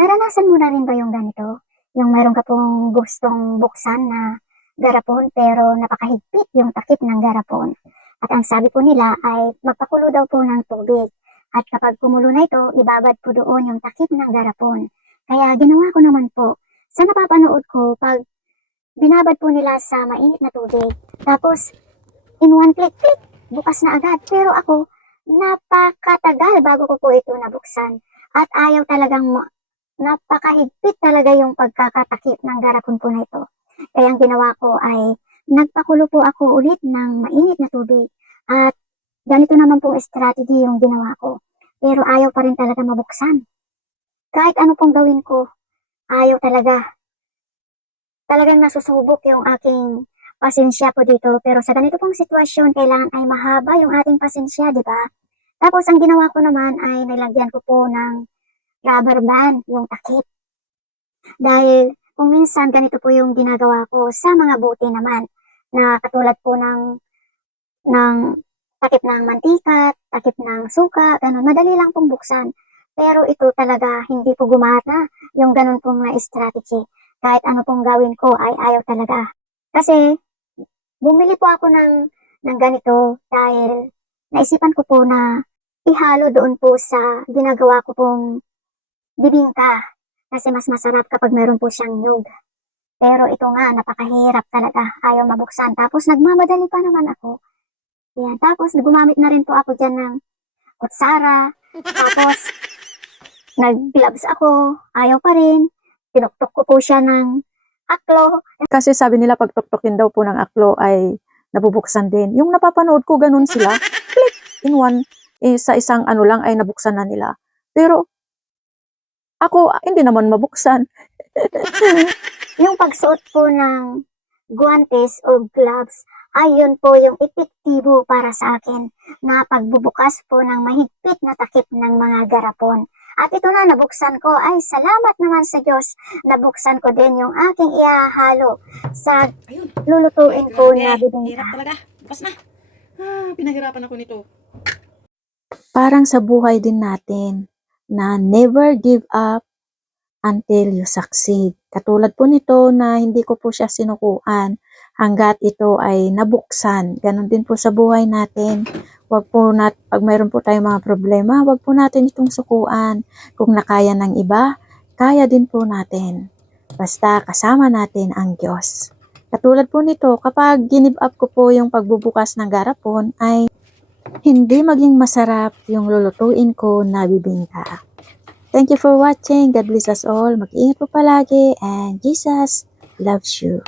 Naranasan mo na rin ba yung ganito? Yung meron ka pong gustong buksan na garapon pero napakahigpit yung takip ng garapon. At ang sabi po nila ay magpakulo daw po ng tubig. At kapag kumulo na ito, ibabad po doon yung takip ng garapon. Kaya ginawa ko naman po. Sa napapanood ko, pag binabad po nila sa mainit na tubig, tapos in one click, click, bukas na agad. Pero ako, napakatagal bago ko po ito nabuksan. At ayaw talagang napakahigpit talaga yung pagkakatakip ng garapon po na ito. Kaya ang ginawa ko ay nagpakulo po ako ulit ng mainit na tubig at ganito naman pong strategy yung ginawa ko. Pero ayaw pa rin talaga mabuksan. Kahit ano pong gawin ko, ayaw talaga. Talagang nasusubok yung aking pasensya po dito. Pero sa ganito pong sitwasyon, kailangan ay mahaba yung ating pasensya, di ba? Tapos ang ginawa ko naman ay nilagyan ko po ng rubber band yung takip. Dahil kung minsan ganito po yung ginagawa ko sa mga bote naman na katulad po ng takip ng mantika, takip ng suka, ganun. Madali lang pong buksan. Pero ito talaga hindi po gumana yung ganun pong na strategy. Kahit ano pong gawin ko ay ayaw talaga. Kasi bumili po ako ng ganito dahil naisipan ko po na ihalo doon po sa ginagawa ko pong bibingka. Kasi mas masarap kapag meron po siyang nyug. Pero ito nga, napakahirap talaga. Ayaw mabuksan. Tapos nagmamadali pa naman ako. Yan. Tapos gumamit na rin po ako dyan ng kutsara. Tapos nag-gloves ako. Ayaw pa rin. Tinuktok ko po siya ng aklo. Kasi sabi nila pag tuktokin daw po ng aklo ay nabubuksan din. Yung napapanood ko ganun sila, click in one, sa isang ano lang ay nabuksan na nila. Pero ako, hindi naman mabuksan. Yung pagsuot po ng guantes o gloves, ayun po yung epektibo para sa akin na pagbubukas po ng mahigpit na takip ng mga garapon. At ito na, nabuksan ko. Ay, salamat naman sa Diyos. Nabuksan ko din yung aking ihahalo sa lulutuin ko na bibingka. Hirap talaga. Bukas na. Pinaghirapan ako nito. Parang sa buhay din natin na never give up until you succeed. Katulad po nito na hindi ko po siya sinukuan hanggat ito ay nabuksan. Ganon din po sa buhay natin. Pag mayroon po tayong mga problema, wag po natin itong sukuan. Kung nakaya ng iba, kaya din po natin. Basta kasama natin ang Diyos. Katulad po nito, kapag give up ko po yung pagbubukas ng garapon, ay hindi maging masarap yung lulutuin ko na bibingka. Thank you for watching. God bless us all. Mag-ingat po palagi and Jesus loves you.